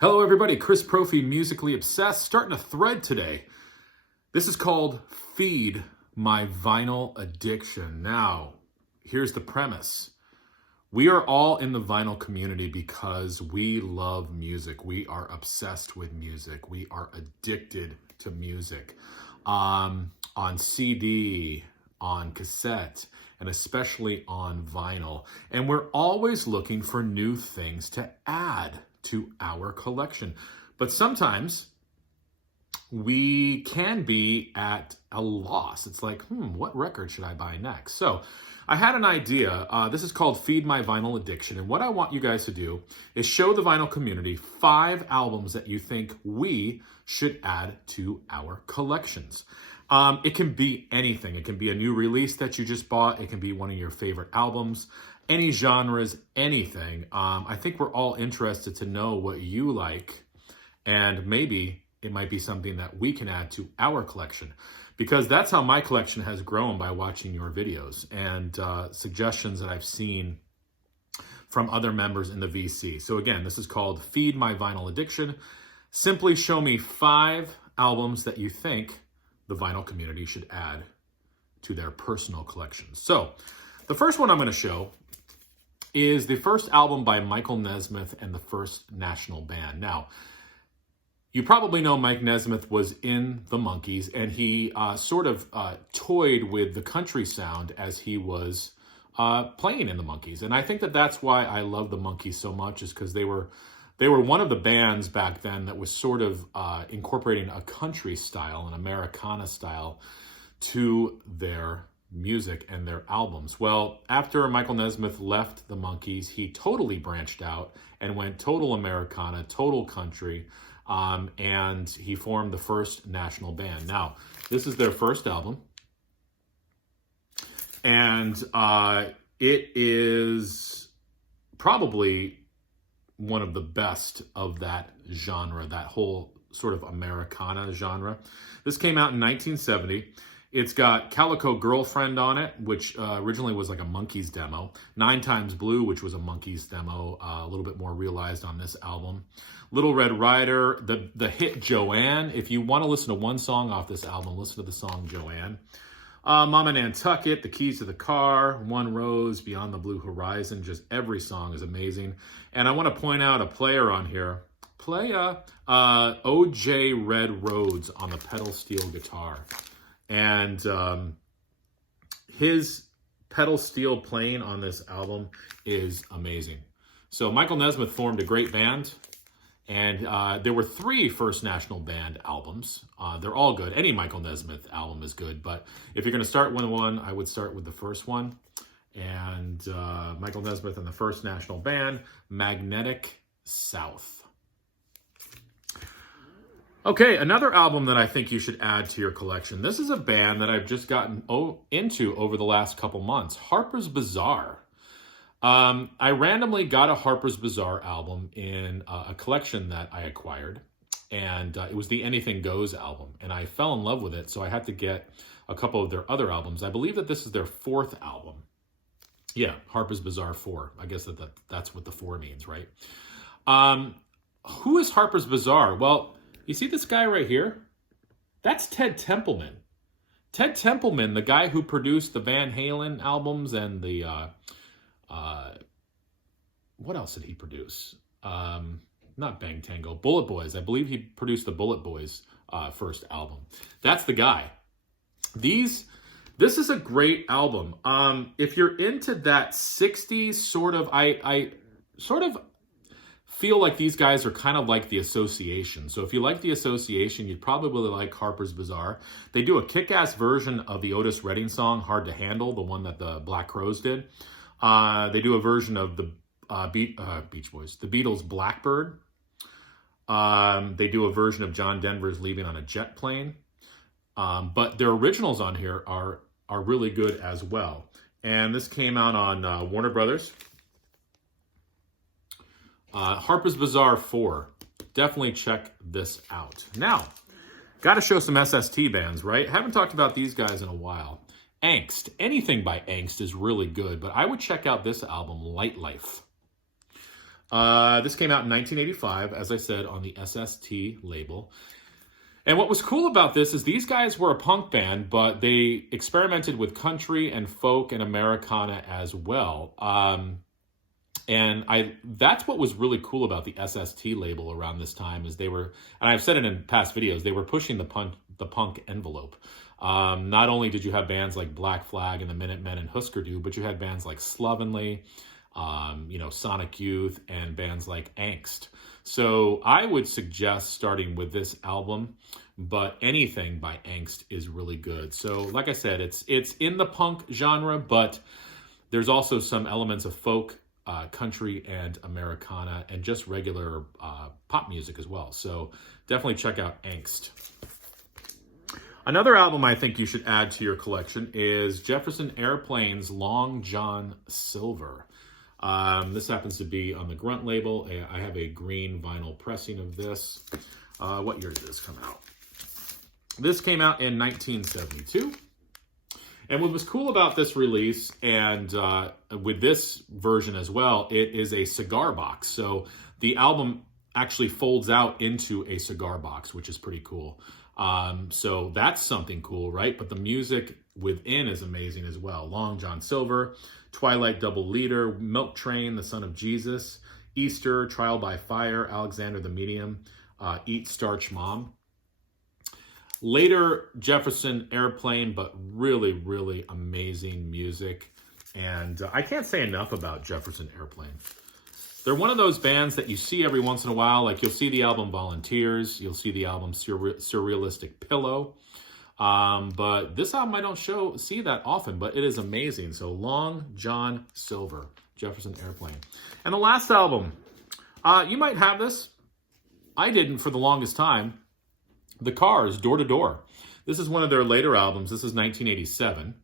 Hello everybody, Chris Profi, Musically Obsessed, starting a thread today. This is called Feed My Vinyl Addiction. Now, here's the premise. We are all in the vinyl community because we love music. We are obsessed with music. We are addicted to music. On CD, on cassette, and especially on vinyl. And we're always looking for new things to add to our collection. But sometimes we can be at a loss. It's like, what record should I buy next? So I had an idea. This is called Feed My Vinyl Addiction. And what I want you guys to do is show the vinyl community 5 albums that you think we should add to our collections. It can be anything. It can be a new release that you just bought. It can be one of your favorite albums, any genres, anything. I think we're all interested to know what you like, and maybe it might be something that we can add to our collection, because that's how my collection has grown, by watching your videos and suggestions that I've seen from other members in the VC. So again, this is called Feed My Vinyl Addiction. Simply show me 5 albums that you think the vinyl community should add to their personal collections. So the first one I'm going to show is the first album by Michael Nesmith and the First National Band. Now, you probably know Mike Nesmith was in the Monkees, and he sort of toyed with the country sound as he was playing in the Monkees. And I think that that's why I love the Monkees so much, is because they were one of the bands back then that was sort of incorporating a country style, an Americana style, to their music and their albums. Well, after Michael Nesmith left the Monkees, he totally branched out and went total Americana, total country, and he formed the First National Band. Now, this is their first album, and it is probably one of the best of that genre, that whole sort of Americana genre. This came out in 1970. It's got Calico Girlfriend on it, which originally was like a Monkees demo. 9 Times Blue, which was a Monkees demo, a little bit more realized on this album. Little Red Rider, the hit Joanne. If you want to listen to one song off this album, listen to the song Joanne. Mama Nantucket, The Keys to the Car, One Rose, Beyond the Blue Horizon. Just every song is amazing. And I want to point out a player on here. O.J. Red Rhodes on the pedal steel guitar. And his pedal steel playing on this album is amazing. So Michael Nesmith formed a great band, and there were 3 First National Band albums. They're all good. Any Michael Nesmith album is good, but if you're going to start with one, I would start with the first one. And Michael Nesmith and the First National Band, Magnetic South. Okay, another album that I think you should add to your collection. This is a band that I've just gotten into over the last couple months, Harpers Bazaar. I randomly got a Harpers Bazaar album in a collection that I acquired, and it was the Anything Goes album, and I fell in love with it, so I had to get a couple of their other albums. I believe that this is their 4th album. Yeah, Harpers Bazaar 4. I guess that's what the 4 means, right? Who is Harpers Bazaar? Well, you see this guy right here? That's Ted Templeman. Ted Templeman, the guy who produced the Van Halen albums and the, what else did he produce? Not Bang Tango, Bullet Boys. I believe he produced the Bullet Boys first album. That's the guy. This is a great album. If you're into that 60s sort of, I sort of feel like these guys are kind of like The Association. So if you like The Association, you'd probably like Harpers Bazaar. They do a kick-ass version of the Otis Redding song, Hard to Handle, the one that the Black Crowes did. They do a version of the Beach Boys, the Beatles' Blackbird. They do a version of John Denver's Leaving on a Jet Plane. But their originals on here are really good as well. And this came out on Warner Brothers. Harpers Bazaar 4. Definitely check this out. Now, got to show some SST bands, right? Haven't talked about these guys in a while. Angst. Anything by Angst is really good, but I would check out this album, Light Life. This came out in 1985, as I said, on the SST label. And what was cool about this is these guys were a punk band, but they experimented with country and folk and Americana as well. That's what was really cool about the SST label around this time is they were, and I've said it in past videos, they were pushing the punk envelope. Not only did you have bands like Black Flag and the Minutemen and Husker Du, but you had bands like Slovenly, Sonic Youth, and bands like Angst. So I would suggest starting with this album, but anything by Angst is really good. So like I said, it's in the punk genre, but there's also some elements of folk, country, and Americana, and just regular pop music as well. So definitely check out Angst. Another album I think you should add to your collection is Jefferson Airplane's Long John Silver. This happens to be on the Grunt label. I have a green vinyl pressing of this. What year did this come out? This came out in 1972. And what was cool about this release, and with this version as well, it is a cigar box. So the album actually folds out into a cigar box, which is pretty cool. So that's something cool, right? But the music within is amazing as well. Long John Silver, Twilight Double Leader, Milk Train, The Son of Jesus, Easter, Trial by Fire, Alexander the Medium, Eat Starch Mom. Later Jefferson Airplane, but really, really amazing music. And I can't say enough about Jefferson Airplane. They're one of those bands that you see every once in a while. Like you'll see the album Volunteers. You'll see the album Surrealistic Pillow. But this album I don't see that often, but it is amazing. So Long John Silver, Jefferson Airplane. And the last album, you might have this. I didn't for the longest time. The Cars, Door to Door. This is one of their later albums. This is 1987.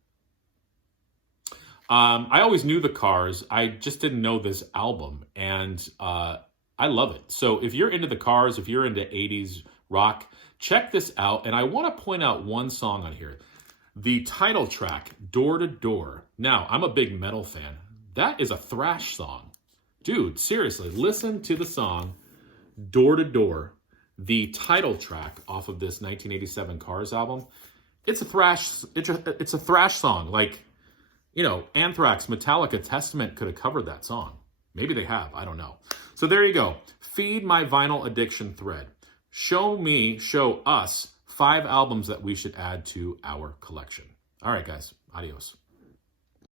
I always knew the Cars. I just didn't know this album, and I love it. So if you're into the Cars, if you're into 80s rock, check this out. And I want to point out one song on here. The title track, Door to Door. Now, I'm a big metal fan. That is a thrash song. Dude, seriously, listen to the song, Door to Door. The title track off of this 1987 Cars album. It's a thrash song. Like, Anthrax, Metallica, Testament could have covered that song. Maybe they have. I don't know. So there you go. Feed my vinyl addiction thread. Show us 5 albums that we should add to our collection. All right, guys. Adios.